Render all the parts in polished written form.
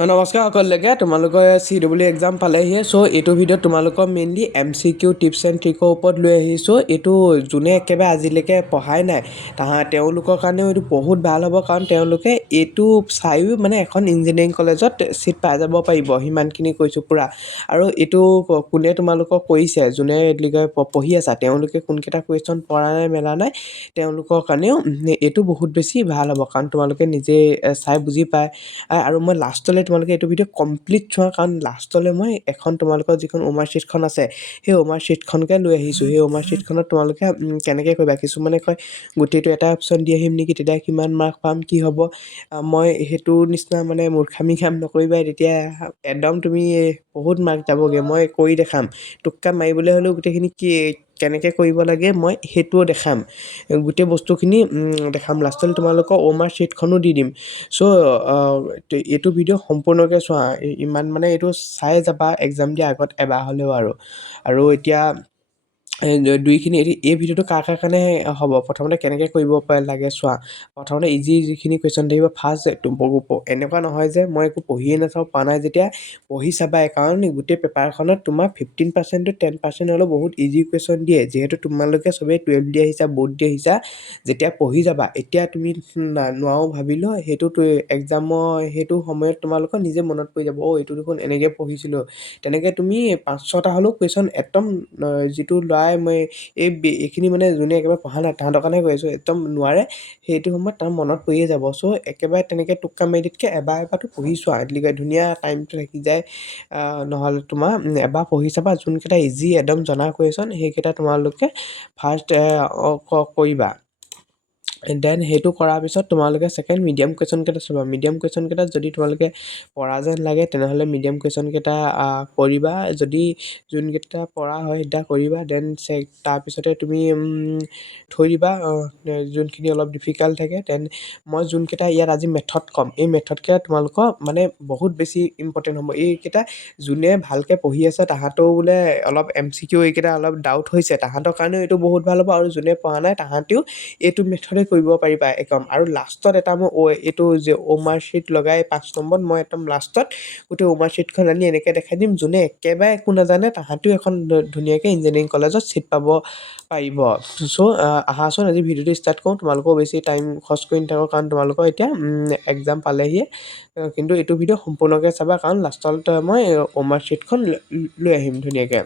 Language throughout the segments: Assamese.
নমস্কাৰ সকলোকে তোমালোকৰ CEE এক্সাম পালেহি সো এইটো ভিডিঅ'ত তোমালোকৰ মেইনলি MCQ টিপছ এণ্ড ট্ৰিকৰ ওপৰত লৈ আহিছোঁ এইটো যোনে একেবাৰে আজিলৈকে পঢ়াই নাই তেওঁলোকৰ কাৰণেও এইটো বহুত ভাল হ'ব কাৰণ তেওঁলোকে এইটো চাইও মানে এখন ইঞ্জিনিয়াৰিং কলেজত চিট পাই যাব পাৰিব সিমানখিনি কৈছোঁ পুৰা আৰু এইটো কোনে তোমালোকক কৰিছে যোনে এতিয়ালৈকে পঢ়ি আছা তেওঁলোকে কোনকেইটা কুৱেশ্যন পৰা নাই মেলা নাই তেওঁলোকৰ কাৰণেও এইটো বহুত বেছি ভাল হ'ব কাৰণ তোমালোকে নিজে চাই বুজি পায় আৰু মই লাষ্টলৈ তোমালোকে এইটো ভিডিঅ' কমপ্লিট চোৱা কাৰণ লাষ্টলৈ মই এখন তোমালোকৰ যিখন ওমাৰশ্বিটখন আছে সেই ওমাৰশ্বিটখনকে লৈ আহিছোঁ সেই ওমাৰশ্বিটখনত তোমালোকে কেনেকৈ কৰিবা কিছুমানে কয় গোটেইটো এটা অপশ্যন দি আহিম নেকি তেতিয়া কিমান মাৰ্ক পাম কি হ'ব মই সেইটো নিচিনা মানে মূৰ্খামি কাম নকৰিবা তেতিয়া একদম তুমি বহুত মাৰ্ক যাবগৈ মই কৰি দেখাম টুক্কা মাৰিবলৈ হ'লেও গোটেইখিনি কি কেনেকৈ কৰিব লাগে মই সেইটোও দেখাম গোটেই বস্তুখিনি দেখাম লাষ্টলৈ তোমালোকৰ ওমাৰশ্বিটখনো দি দিম চ' এইটো ভিডিঅ' সম্পূৰ্ণকৈ চোৱা ইমান মানে এইটো চাই যাবা এক্সাম দিয়া আগত এবাৰ হ'লেও আৰু এতিয়া দুইখিনি এই ভিডিঅ'টো কাৰ কাৰণে হ'ব প্ৰথমতে কেনেকৈ কৰিব লাগে চোৱা প্ৰথমতে ইজি যিখিনি কুৱেশ্যন থাকিব ফাৰ্ষ্ট এনেকুৱা নহয় যে মই একো পঢ়িয়ে নাচাওঁ পোৱা নাই যেতিয়া পঢ়ি চাবাই কাৰণ গোটেই পেপাৰখনত তোমাৰ 15% to 10% হ'লেও বহুত ইজি কুৱেশ্যন দিয়ে যিহেতু তোমালোকে চবেই 12 দি আহিছা বৰ্ড দি আহিছা যেতিয়া পঢ়ি যাবা এতিয়া তুমি নোৱাৰো ভাবিলোঁ সেইটো এক্সামৰ সেইটো সময়ত তোমালোকৰ নিজে মনত পৰি যাব এইটো দেখোন এনেকৈ পঢ়িছিলোঁ তেনেকৈ তুমি 5-6টা হ'লেও কুৱেশ্যন একদম যিটো ল'ৰাই মই এইখিনি মানে যোনে একেবাৰে পঢ়া নাই তাহাঁতৰ কাৰণে কৈ আছোঁ একদম নোৱাৰে সেইটো সময়ত তাৰ মনত পৰিয়ে যাব চ' একেবাৰে তেনেকৈ টুক্কা মাৰি দিতকৈ এবাৰটো পঢ়ি চোৱা এতিয়ালৈকে ধুনীয়া টাইমটো থাকি যায় নহ'লে তোমাৰ এবাৰ পঢ়ি চাবা যোনকেইটা ইজি একদম জনা কুৱেশ্যন সেইকেইটা তোমালোকে ফাৰ্ষ্ট কৰিবা দেন সেইটো কৰাৰ পিছত তোমালোকে ছেকেণ্ড মিডিয়াম কুৱেশ্যনকেইটা চাবা মিডিয়াম কুৱেশ্যনকেইটাত যদি তোমালোকে পৰা যেন লাগে তেনেহ'লে মিডিয়াম কুৱেশ্যনকেইটা কৰিবা যদি যোনকেইটা পৰা হয় সেইটা কৰিবা দেন তাৰপিছতে তুমি থৈ দিবা যোনখিনি অলপ ডিফিকাল্ট থাকে দেন মই যোনকেইটা ইয়াত আজি মেথড ক'ম এই মেথডকেইটা তোমালোকৰ মানে বহুত বেছি ইম্পৰ্টেণ্ট হ'ব এইকেইটা যোনে ভালকৈ পঢ়ি আছে তাহাঁতেও বোলে অলপ MCQ এইকেইটা অলপ ডাউট হৈছে তাহাঁতৰ কাৰণেও এইটো বহুত ভাল হ'ব আৰু যোনে পঢ়া নাই তাহাঁতেও এইটো মেথডে কৰিব পাৰিবা একদম আৰু লাষ্টত এটা মই এইটো যে ওমাৰশ্বিট লগাই 5 নম্বৰত মই একদম লাষ্টত গোটেই ওমাৰশ্বিটখন আনি এনেকৈ দেখাই দিম যোনে একেবাৰে একো নাজানে তাহাঁতেও এখন ধুনীয়াকৈ ইঞ্জিনিয়াৰিং কলেজত চিট পাব পাৰিব চ' আহাচোন আজি ভিডিঅ'টো ষ্টাৰ্ট কৰোঁ তোমালোকেও বেছি টাইম খৰচ কৰি নাথাকক কাৰণ তোমালোকৰ এতিয়া এক্সাম পালেহিয়ে কিন্তু এইটো ভিডিঅ' সম্পূৰ্ণকৈ চাবা কাৰণ লাষ্টত মই ওমাৰশ্বিটখন লৈ আহিম ধুনীয়াকৈ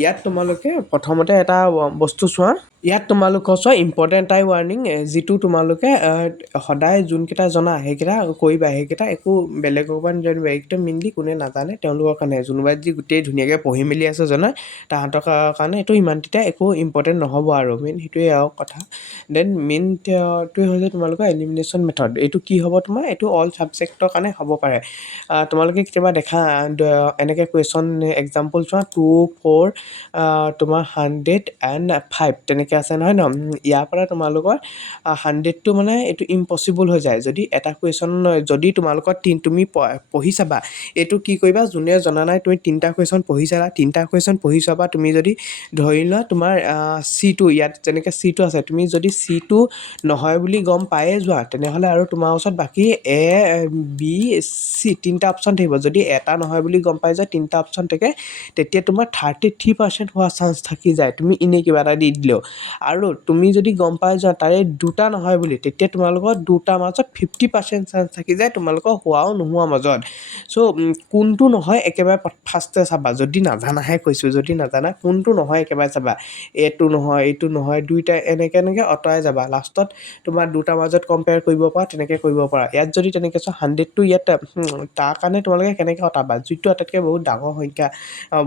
ইয়াত তোমালোকে প্ৰথমতে এটা বস্তু চোৱা ইয়াত তোমালোকৰ চোৱা ইম্পৰ্টেণ্ট টাই ৱাৰ্ণিং যিটো তোমালোকে সদায় যোনকেইটা জনা সেইকেইটা কৰিবা সেইকেইটা একো বেলেগৰ পৰা নাজানিবা এইকেইটা মেইনলি কোনে নাজানে তেওঁলোকৰ কাৰণে কোনোবাই যি গোটেই ধুনীয়াকৈ পঢ়ি মেলি আছে জনা তাহাঁতৰ কাৰণে এইটো ইমান তেতিয়া একো ইম্পৰ্টেণ্ট নহ'ব আৰু মেইন সেইটোৱে আৰু কথা দেন মেইনটোৱে হৈছে তোমালোকৰ এলিমিনেশ্যন মেথড এইটো কি হ'ব তোমাৰ এইটো অল ছাবজেক্টৰ কাৰণে হ'ব পাৰে তোমালোকে কেতিয়াবা দেখা এনেকৈ কুৱেশ্যন এক্সাম্পল চোৱা 2, 4 তোমাৰ 105 তেনেকৈ আছে নহয় ন ইয়াৰ পৰা তোমালোকৰ 100টো মানে এইটো ইম্পচিবল হৈ যায় যদি এটা কুৱেশ্যন যদি তোমালোকৰ তুমি পঢ়ি চাবা এইটো কি কৰিবা যোনে জনা নাই তুমি 3টা কুৱেশ্যন পঢ়ি চাবা 3টা কুৱেশ্যন পঢ়ি চাবা তুমি যদি ধৰি লোৱা তোমাৰ C2 ইয়াত যেনেকৈ C2 আছে তুমি যদি C2 নহয় বুলি গম পায়ে যোৱা তেনেহ'লে আৰু তোমাৰ ওচৰত বাকী A B C 3টা অপশ্যন থাকিব যদি এটা নহয় বুলি গম পাই যোৱা 3টা অপশ্যন থাকে তেতিয়া তোমাৰ 33% হোৱা চান্স থাকি যায় তুমি এনেই কিবা এটা দি দিলেও আৰু তুমি যদি গম পাই যোৱা তাৰে 2টা নহয় বুলি তেতিয়া তোমালোকৰ 2টাৰ মাজত 50% চান্স থাকি যায় তোমালোকৰ হোৱাও নোহোৱা মাজত চ' কোনটো নহয় একেবাৰে ফাৰ্ষ্টে চাবা যদি নাজানাহে কৈছোঁ যদি নাজানা কোনটো নহয় একেবাৰে চাবা এইটো নহয় দুইটা এনেকৈ আঁতৰাই যাবা লাষ্টত তোমাৰ 2টাৰ মাজত কম্পেয়াৰ কৰিব পৰা তেনেকৈ কৰিব পৰা ইয়াত যদি তেনেকৈ চোৱা 100টো ইয়াত তাৰ কাৰণে তোমালোকে কেনেকৈ আঁতৰাবা যিটো আটাইতকৈ বহুত ডাঙৰ সংখ্যা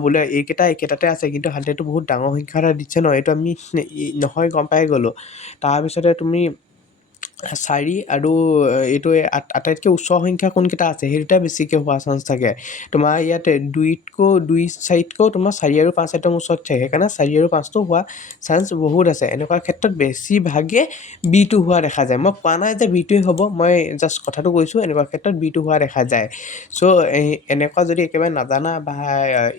বোলে এইকেইটাতে আছে কিন্তু 100টো বহুত ডাঙৰ সংখ্যা এটা দিছে ন এইটো আমি নহয় গম পাই গ'লোঁ তাৰপিছতে তুমি 4 আৰু এইটো আটাইতকৈ উচ্চ সংখ্যা কোনকেইটা আছে সেই দুটা বেছিকৈ হোৱা চান্স থাকে তোমাৰ ইয়াত 2-4তকৈও তোমাৰ 4 আৰু 5 একদম ওচৰত থাকে সেইকাৰণে 4 আৰু 5টো হোৱা চান্স বহুত আছে এনেকুৱা ক্ষেত্ৰত বেছিভাগে B2 হোৱা দেখা যায় মই কোৱা নাই যে B2য়ে হ'ব মই জাষ্ট কথাটো কৈছোঁ এনেকুৱা ক্ষেত্ৰত B2 হোৱা দেখা যায় চ' এনেকুৱা যদি একেবাৰে নাজানা বা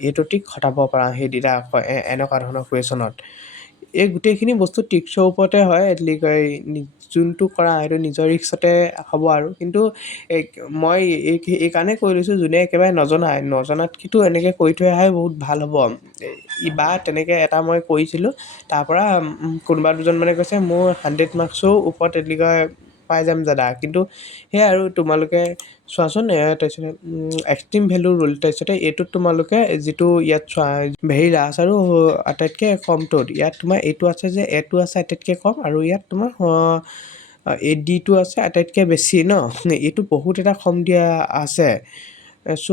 এইটো ঠিক খটাব পাৰা সেই দুটা এনেকুৱা ধৰণৰ কুৱেশ্যনত এই গোটেইখিনি বস্তু ট্ৰিক্সৰ ওপৰতে হয় যোনটো কৰা সেইটো নিজৰ ৰিক্সতে হ'ব আৰু কিন্তু মই এই কাৰণে কৈ লৈছোঁ যোনে একেবাৰে নজনাতকৈতো এনেকৈ কৰি থৈ অহাই বহুত ভাল হ'ব বা তেনেকৈ এটা মই কৰিছিলোঁ তাৰপৰা কোনোবা দুজন মানে কৈছে মোৰ 100 মাৰ্কছৰো ওপৰত পাই যাম দাদা কিন্তু সেয়াই আৰু তোমালোকে চোৱাচোন তাৰপিছতে এক্সট্ৰিম ভেলু ৰুল তাৰপিছতে এইটোত তোমালোকে যিটো ইয়াত চোৱা ভেৰি লাষ্ট আৰু আটাইতকৈ কমটোত ইয়াত তোমাৰ এইটো আছে যে এটো আছে আটাইতকৈ কম আৰু ইয়াত তোমাৰ এই ডিটো আছে আটাইতকৈ বেছি ন এইটো বহুত এটা কম দিয়া আছে চ'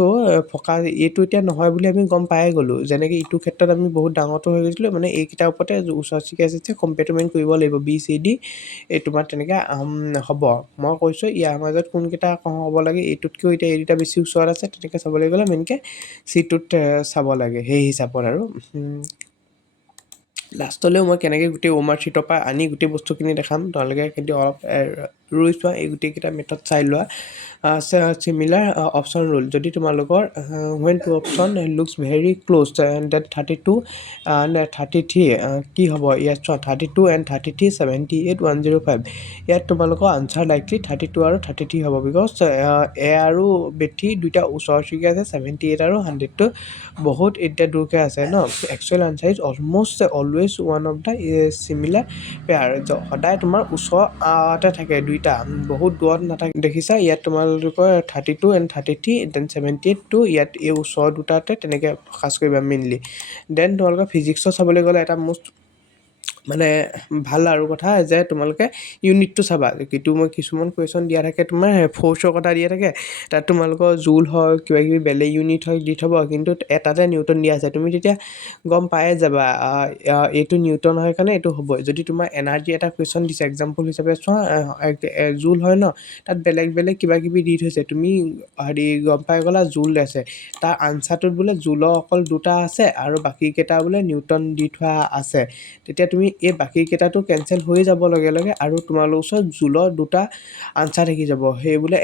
ফ'কাছ এইটো এতিয়া নহয় বুলি আমি গম পায়ে গ'লোঁ যেনেকৈ ইটো ক্ষেত্ৰত আমি বহুত ডাঙৰটো হৈ গৈছিলোঁ মানে এইকেইটাৰ ওপৰতে ওচৰ চিকি আছে যে কম্পেৰিমেণ্ট কৰিব লাগিব BCD এই তোমাৰ তেনেকৈ হ'ব মই কৈছোঁ ইয়াৰ মাজত কোনকেইটা হ'ব লাগে এইটোতকৈও এতিয়া এই দুটা বেছি ওচৰত আছে তেনেকৈ চাবলৈ গ'লে মেইনকৈ চিটোত চাব লাগে সেই হিচাপত আৰু লাষ্টলৈও মই কেনেকৈ গোটেই ৱৰ্কশ্বিটৰ পৰা আনি গোটেই বস্তুখিনি দেখাম তোমালোকে কিন্তু অলপ ৰৈ চোৱা এই গোটেইকেইটা মেথড চাই লোৱা চিমিলাৰ অপশ্যন ৰুল যদি তোমালোকৰ when two option looks very close that 32 and 33 কি হ'ব ইয়াত চোৱা 32 and 33 78 105 ইয়াত তোমালোকৰ আনচাৰ লাইকলি 32 আৰু 33 হ'ব বিকজ এ আৰু বেটি দুইটা ওচৰ চুকি আছে 78 আৰু 100টো বহুত এতিয়া দূৰকৈ আছে ন actual answer is almost always one of the similar pair সদায় তোমাৰ ওচৰতে থাকে দুইটা বহুত দূৰত নাথাকে দেখিছা ইয়াত তোমালোকৰ 32 and 33 দেন 78টো ইয়াত এই ওচৰ দুটাতে তেনেকৈ ফ'কাছ কৰিবা মেইনলি দেন তোমালোকৰ ফিজিক্সত চাবলৈ গ'লে এটা মোষ্ট মানে ভাল আৰু কথা যে তোমালোকে ইউনিটটো চাবা কিছুমান কুৱেশ্যন দিয়া থাকে তোমাৰ ফ'ৰ্চৰ কথা দিয়া থাকে তাত তোমালোকৰ জুল হয় কিবা কিবি বেলেগ ইউনিট হয় দি থ'ব কিন্তু এটাতে নিউটন দিয়া আছে তুমি তেতিয়া গম পায়ে যাবা এইটো নিউটন হয় কাৰণে এইটো হ'বই যদি তোমাৰ এনাৰ্জি এটা কুৱেশ্যন দিছে এক্সাম্পল হিচাপে চোৱা জুল হয় ন তাত বেলেগ বেলেগ কিবা কিবি দি থৈছে তুমি গম পাই গ'লা জুল আছে তাৰ আনচাৰটোত বোলে জুলৰ অকল দুটা আছে আৰু বাকীকেইটা বোলে নিউটন দি থোৱা আছে তেতিয়া তুমি এই বাকীকেইটাটো কেঞ্চেল হৈ যাব লগে লগে আৰু তোমালোকৰ ওচৰত জুলৰ দুটা আনচাৰ থাকি যাব সেই বোলে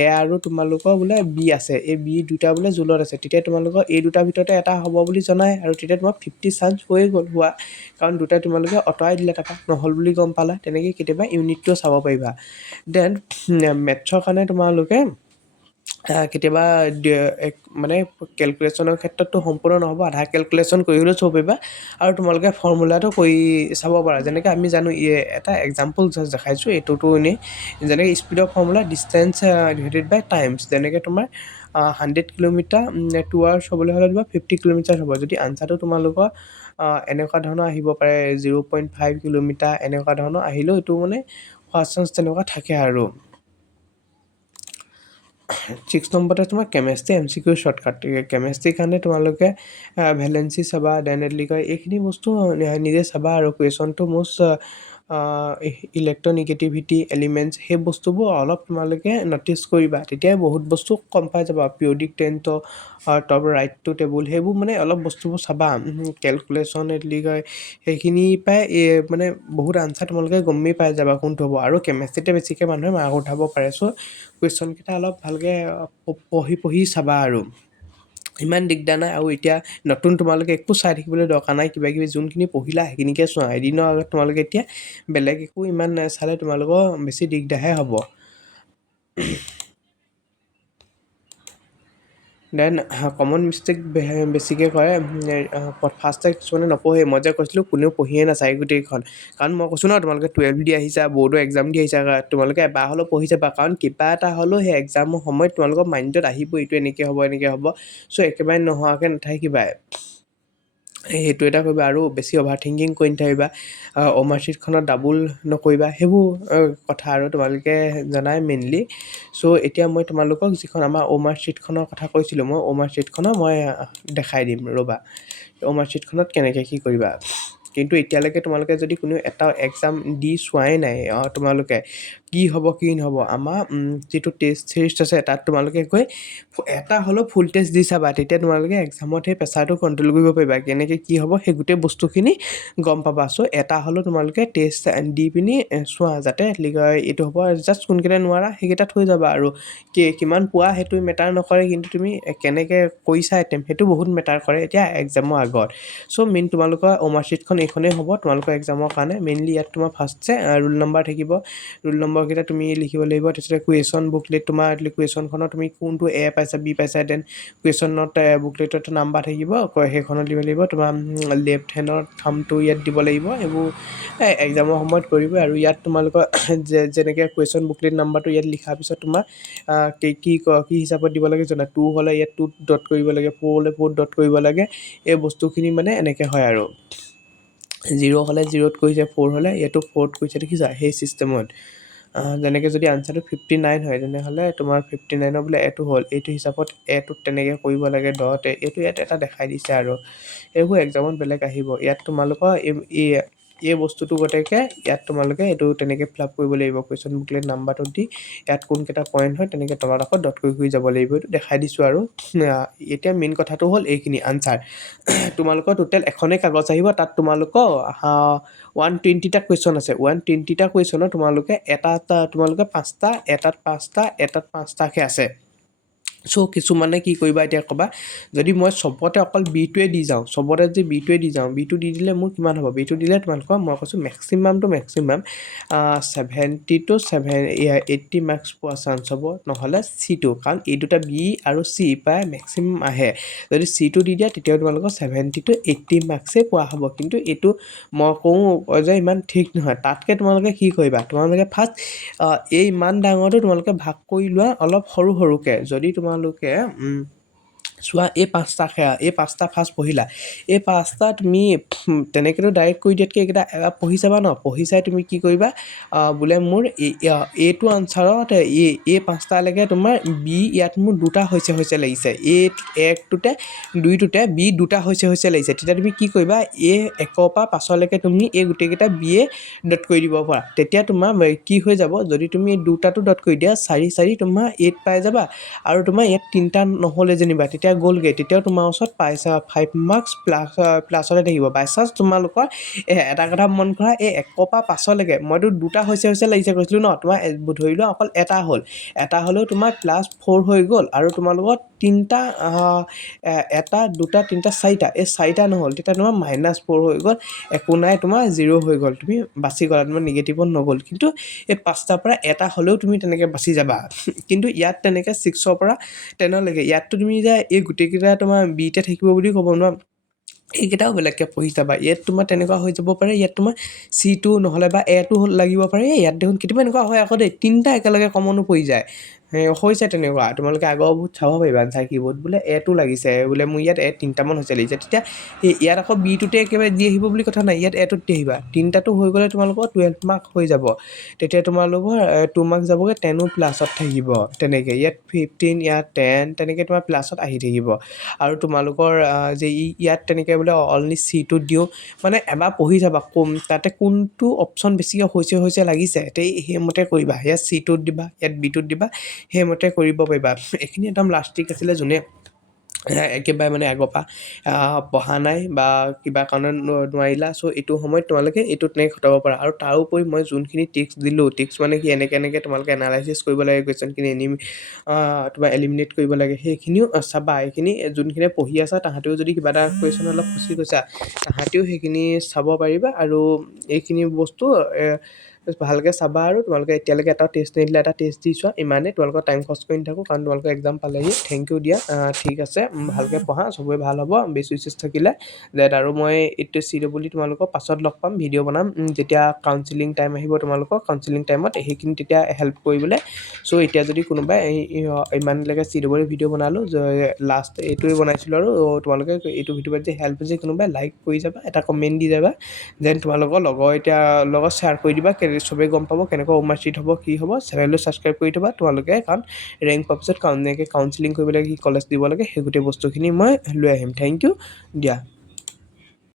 এ আৰু তোমালোকৰ বোলে বি আছে এই বি দুটা বোলে জুলত আছে তেতিয়া তোমালোকৰ এই দুটাৰ ভিতৰতে এটা হ'ব বুলি জনায় আৰু তেতিয়া তোমাৰ 50 চান্স হৈ গ'ল হোৱা কাৰণ দুটা তোমালোকে আঁতৰাই দিলে তাৰপৰা নহ'ল বুলি গম পালা তেনেকৈ কেতিয়াবা ইউনিটটো চাব পাৰিবা দেন মেথছৰ কাৰণে তোমালোকে কেতিয়াবা মানে কেলকুলেশ্যনৰ ক্ষেত্ৰততো সম্পূৰ্ণ নহ'ব আধা কেলকুলেশ্যন কৰি হ'লেও চাব পাৰিবা আৰু তোমালোকে ফৰ্মুলাটো কৰি চাব পাৰা যেনেকৈ আমি জানো এটা এক্সাম্পল জাষ্ট দেখাইছোঁ এইটোতো এনেই যেনেকৈ স্পীডৰ ফৰ্মুলা ডিষ্টেঞ্চ ডিভাইডেড বাই টাইমছ যেনেকৈ তোমাৰ 100 কিলোমিটাৰ 2 আৱাৰ্ছ হ'বলৈ হ'লে তোমাৰ 50 কিলোমিটাৰ হ'ব যদি আনচাৰটো তোমালোকৰ এনেকুৱা ধৰণৰ আহিব পাৰে 0.5 কিলোমিটাৰ এনেকুৱা ধৰণৰ আহিলেও এইটো মানে ফাৰ্ষ্ট চান্স তেনেকুৱা থাকে আৰু 6 নম্বৰতে তোমাৰ কেমেষ্ট্ৰি MCQ শ্বৰ্টকাট কেমেষ্ট্ৰিৰ কাৰণে তোমালোকে ভেলেঞ্চি চাবা দেন এইখিনি বস্তু নিজে চাবা আৰু কুৱেশ্যনটো মোষ্ট ইলেক্ট্ৰনিগেটিভিটি এলিমেণ্টছ সেই বস্তুবোৰ অলপ তোমালোকে ন'টিচ কৰিবা তেতিয়াই বহুত বস্তু কম পাই যাবা periodic tensor top right to table সেইবোৰ মানে অলপ বস্তুবোৰ চাবা কেলকুলেশ্যন সেইখিনি পাই মানে বহুত আনচাৰ তোমালোকে গমেই পাই যাবা কোনটো হ'ব আৰু কেমেষ্ট্ৰিতে বেছিকৈ মানুহে মাৰ্ক উঠাব পাৰে চ' কুৱেশ্যনকেইটা অলপ ভালকৈ পঢ়ি চাবা আৰু ইমান দিগদাৰ নাই আৰু এতিয়া নতুন তোমালোকে একো চাই থাকিবলৈ দৰকাৰ নাই কিবা কিবি যোনখিনি পঢ়িলা সেইখিনিকে চোৱা এদিনৰ আগত তোমালোকে এতিয়া বেলেগ একো ইমান চালে তোমালোকৰ বেছি দিগদাৰহে হ'ব দেন কমন মিষ্টেক বেছিকৈ কৰে ফাৰ্ষ্টে কিছুমানে নপঢ়ে মই যে কৈছিলোঁ কোনেও পঢ়িয়ে নাচায় গোটেইখন কাৰণ মই কৈছোঁ ন তোমালোকে 12 দি আহিছা বৰ্ডৰ এক্সাম দি আহিছা তোমালোকে এবাৰ হ'লেও পঢ়ি যাবা কাৰণ কিবা এটা হ'লেও সেই এক্সামৰ সময়ত তোমালোকৰ মাইণ্ডত আহিব এইটো এনেকৈ হ'ব চ' একেবাৰে নোহোৱাকৈ নাথাকিবা সেইটো এটা কৰিবা আৰু বেছি অভাৰ থিংকিং কৰি নাথাকিবা মাৰ্কশ্বিটখনত ডাবুল নকৰিবা সেইবোৰ কথা আৰু তোমালোকে জানাই মেইনলি চ' এতিয়া মই তোমালোকক যিখন আমাৰ মাৰ্কশ্বিটখনৰ কথা কৈছিলোঁ মই মাৰ্কশ্বিটখনৰ মই দেখাই দিম ৰ'বা মাৰ্কশ্বিটখনত কেনেকৈ কি কৰিবা কিন্তু এতিয়ালৈকে তোমালোকে যদি কোনো এটা এক্সাম দি চোৱাই নাই তোমালোকে কি হ'ব কি নহ'ব আমাৰ যিটো টেষ্ট চিৰিজ আছে তাত তোমালোকে গৈ এটা হ'লেও ফুল টেষ্ট দি চাবা, তেতিয়া তোমালোকে এক্সামত সেই প্ৰেছাৰটো কণ্ট্ৰল কৰিব পাৰিবা, কেনেকৈ কি হ'ব সেই গোটেই বস্তুখিনি গম পাবা। চ' এটা হ'লেও তোমালোকে টেষ্ট দি পিনি চোৱা, যাতে এইটো হ'ব জাষ্ট কোনকেইটা নোৱাৰা সেইকেইটা থৈ যাবা, আৰু কিমান পোৱা সেইটো মেটাৰ নকৰে, কিন্তু তুমি কেনেকৈ কৰিছা এটেম্প সেইটো বহুত মেটাৰ কৰে এতিয়া এক্সামৰ আগত। চ' মেইন তোমালোকৰ মাৰ্কশ্বিটখন এইখনেই হ'ব তোমালোকৰ এক্সামৰ কাৰণে। মেইনলি ইয়াত তোমাৰ ফাৰ্ষ্টছে ৰোল নম্বৰ থাকিব, ৰোল নম্বৰকেইটা তুমি লিখিব লাগিব। তাৰপিছতে কুৱেশ্যন বুকলেট তোমাৰ কুৱেশ্যনখনত তুমি কোনটো এ পাইছা বি পাইছা, দেন কুৱেশ্যনত বুকলেটত নাম্বাৰ থাকিব, সেইখনত দিব লাগিব। তোমাৰ লেফ্ট হেণ্ডৰ থাম্বটো ইয়াত দিব লাগিব। এইবোৰ এক্সামৰ সময়ত কৰিবই। আৰু ইয়াত তোমালোকৰ যেনেকৈ কুৱেশ্যন বুকলেট নাম্বাৰটো ইয়াত লিখাৰ পিছত তোমাৰ কি হিচাপত দিব লাগে জানা, 2 হ'লে ইয়াত 2 ডট কৰিব লাগে, 4 হ'লে 4 ডট কৰিব লাগে। এই বস্তুখিনি মানে এনেকৈ হয় আৰু 0 হ'লে 0ত কৰিছে, 4 হ'লে এইটো 4ত কৰিছে, দেখিছা সেই চিষ্টেমত। যেনেকৈ যদি আনচাৰটো 59 হয় তেনেহ'লে তোমাৰ 59 বোলে এইটো হ'ল, এইটো হিচাপত এটোত তেনেকৈ কৰিব লাগে ডট, এইটো ইয়াত এটা দেখাই দিছে। আৰু এইবোৰ এক্সামত বেলেগ আহিব। ইয়াত তোমালোকৰ এই বস্তুটো গতিকে ইয়াত তোমালোকে এইটো তেনেকৈ ফিল আপ কৰিব লাগিব, কুৱেশ্যন বুকলেট নাম্বাৰটো দি ইয়াত কোনকেইটা পইণ্ট হয় তেনেকৈ তলত আকৌ ডট কৰি যাব লাগিব। এইটো দেখাই দিছোঁ। আৰু এতিয়া মেইন কথাটো হ'ল এইখিনি আনচাৰ। তোমালোকৰ টোটেল এখনেই কাগজ আহিব, তাত তোমালোকৰ 120টা কুৱেশ্যন আছে। 120টা কুৱেশ্যনৰ তোমালোকে তোমালোকে 5টা, এটাত 5টা, এটাত 5টাকৈ আছে। চ' কিছুমানে কি কৰিবা এতিয়া ক'বা, যদি মই চবতে অকল বিটোৱে দি যাওঁ, চবতে যদি বিটোৱে দি যাওঁ, বিটো দি দিলে মোৰ কিমান হ'ব, বিটো দিলে তোমালোকৰ মই কৈছোঁ মেক্সিমাম 70 to 80 মাৰ্কছ পোৱা চান্স হ'ব, নহ'লে C2, কাৰণ এই দুটা বি আৰু চি প্ৰায় মেক্সিমাম আহে। যদি C2 দি দিয়া তেতিয়াও তোমালোকৰ 70 to 80 মাৰ্কছেই পোৱা হ'ব। কিন্তু এইটো মই কওঁ যে ইমান ঠিক নহয়, তাতকৈ তোমালোকে কি কৰিবা, তোমালোকে ফাৰ্ষ্ট এই ইমান ডাঙৰটো তোমালোকে ভাগ কৰি লোৱা অলপ সৰু সৰুকৈ। যদি তোমালোকে চোৱা এই 5টা ফাৰ্ষ্ট পঢ়িলা, এই 5টা তুমি তেনেকৈতো ডাইৰেক্ট কৰি দিয়াতকৈ এইকেইটা এবাৰ পঢ়ি চাবা ন, পঢ়ি চাই তুমি কি কৰিবা, বোলে মোৰ এইটো আনচাৰত এই 5টালৈকে তোমাৰ বি ইয়াত মোৰ 2টা হৈছে লাগিছে, এই 1টোতে 2টোতে বি 2টা হৈছে লাগিছে, তেতিয়া তুমি কি কৰিবা, এই 1ৰ পৰা 5লৈকে তুমি এই গোটেইকেইটা বিয়ে ডট কৰি দিব পাৰা। তেতিয়া তোমাৰ কি হৈ যাব, যদি তুমি 2টাটো ডট কৰি দিয়া 4 তোমাৰ 8 পাই যাবা। আৰু তোমাৰ ইয়াত 3টা নহ'লে যেনিবা তেতিয়া গ'লগৈ, তেতিয়াও তোমাৰ ওচৰত 5 মাৰ্কছ প্লাছতে থাকিব। বাই চান্স তোমালোকৰ এটা কথা মন কৰা, এই 1ৰ পৰা 5লৈকে মইতো 2টা হৈছে লাগিছে কৈছিলোঁ ন, তোমাৰ ধৰি লোৱা অকল এটা হ'লেও তোমাৰ +4 হৈ গ'ল। আৰু তোমালোকৰ 3টা 1 2 3 4টা, এই 4টা নহ'ল, তেতিয়া তোমাৰ -4 হৈ গ'ল, একো নাই তোমাৰ 0 হৈ গ'ল, তুমি বাচি গ'লা, তোমাৰ নিগেটিভত নগ'ল। কিন্তু এই 5টাৰ পৰা এটা হ'লেও তুমি তেনেকৈ বাচি যাবা। কিন্তু ইয়াত তেনেকৈ 6ৰ পৰা 10লৈকে ইয়াততো তুমি যে এই গোটেইকেইটা তোমাৰ বিতে থাকিব বুলি ক'ব নোৱাৰা, এইকেইটাও বেলেগকৈ পঢ়ি চাবা। ইয়াত তোমাৰ তেনেকুৱা হৈ যাব পাৰে, ইয়াত তোমাৰ C2 নহ'লে বা A2 লাগিব পাৰে। ইয়াত দেখোন কেতিয়াবা এনেকুৱা হয় আকৌ দেই, 3টা একেলগে কমনো পৰি যায়, হৈছে তেনেকুৱা। তোমালোকে আগৰ বহুত চাব পাৰিবা আনচাৰ কীবৰ্ড, বোলে A2 লাগিছে, বোলে মোৰ ইয়াত 3টামান হৈছে লাগিছে, তেতিয়া ইয়াত আকৌ বিটোতে একেবাৰে দি আহিব বুলি কথা নাই, ইয়াত A2ত দি আহিবা। 3টাটো হৈ গ'লে তোমালোকৰ 12 মাৰ্ক হৈ যাব, তেতিয়া তোমালোকৰ 2 মাৰ্ক যাবগৈ, 10ও প্লাছত থাকিব। তেনেকৈ ইয়াত 15, ইয়াত 10, তেনেকৈ তোমাৰ প্লাছত আহি থাকিব। আৰু তোমালোকৰ যে ইয়াত তেনেকৈ বোলে অনলি C2 দিওঁ, মানে এবাৰ পঢ়ি যাবা তাতে কোনটো অপশ্যন বেছিকৈ হৈছে লাগিছে, সেইমতে কৰিবা। ইয়াত C2ত দিবা, ইয়াত B2ত দিবা, সেইমতে কৰিব পাৰিবা। এইখিনি একদম লাষ্টিক আছিলে, যোনে একেবাৰে মানে আগৰ পৰা পঢ়া নাই বা কিবা কাৰণত নোৱাৰিলা, চ' এইটো সময়ত তোমালোকে এইটো তেনেকৈ খটাব পাৰা। আৰু তাৰোপৰি মই যোনখিনি টিক্স দিলোঁ, টিক্স মানে কি এনেকৈ তোমালোকে এনালাইচিছ কৰিব লাগে, কুৱেশ্যনখিনি তোমাৰ এলিমিনেট কৰিব লাগে, সেইখিনিও চাবা। এইখিনি যোনখিনি পঢ়ি আছা তাহাঁতেও যদি কিবা এটা কুৱেশ্যন অলপ ফচি গৈছা, তাহাঁতেও সেইখিনি চাব পাৰিবা। আৰু এইখিনি বস্তু ভালকৈ চাবা। আৰু তোমালোকে এতিয়ালৈকে এটা টেষ্ট নিদিলে, এটা টেষ্ট দি চোৱা। ইমানেই, তোমালোকৰ টাইম খৰচ কৰি নাথাকোঁ, কাৰণ তোমালোকৰ এক্সাম পালেহি। থেংক ইউ দিয়া, ঠিক আছে, ভালকৈ পঢ়া, চবৰে ভাল হ'ব, বেষ্ট উইচেছ থাকিলে ডেট। আৰু মই এইটো CEE তোমালোকক পাছত লগ পাম, ভিডিঅ' বনাম যেতিয়া কাউন্সিলিং টাইম আহিব। তোমালোকৰ কাউন্সিলিং টাইমত সেইখিনি তেতিয়া হেল্প কৰিবলৈ। চ' এতিয়া যদি কোনোবাই ইমানলৈকে CEE ভিডিঅ' বনালোঁ, লাষ্ট এইটোৱে বনাইছিলোঁ। আৰু তোমালোকে এইটো ভিডিঅ'ত যে হেল্প হৈছে, কোনোবাই লাইক কৰি যাবা, এটা কমেণ্ট দি যাবা, যেন তোমালোকৰ লগত শ্বেয়াৰ কৰি দিবা, চবেই গম পাব কেনেকুৱা মাৰ্কশ্বিট হ'ব, কি হ'ব। চেনেলটো ছাবস্ক্ৰাইব কৰি থ'বা তোমালোকে, কাৰণ ৰেংক পোৱাৰ পিছত এনেকৈ কাউন্সিলিং কৰিব লাগে, কি কলেজ দিব লাগে, সেই গোটেই বস্তুখিনি মই লৈ আহিম। থেংক ইউ দিয়া।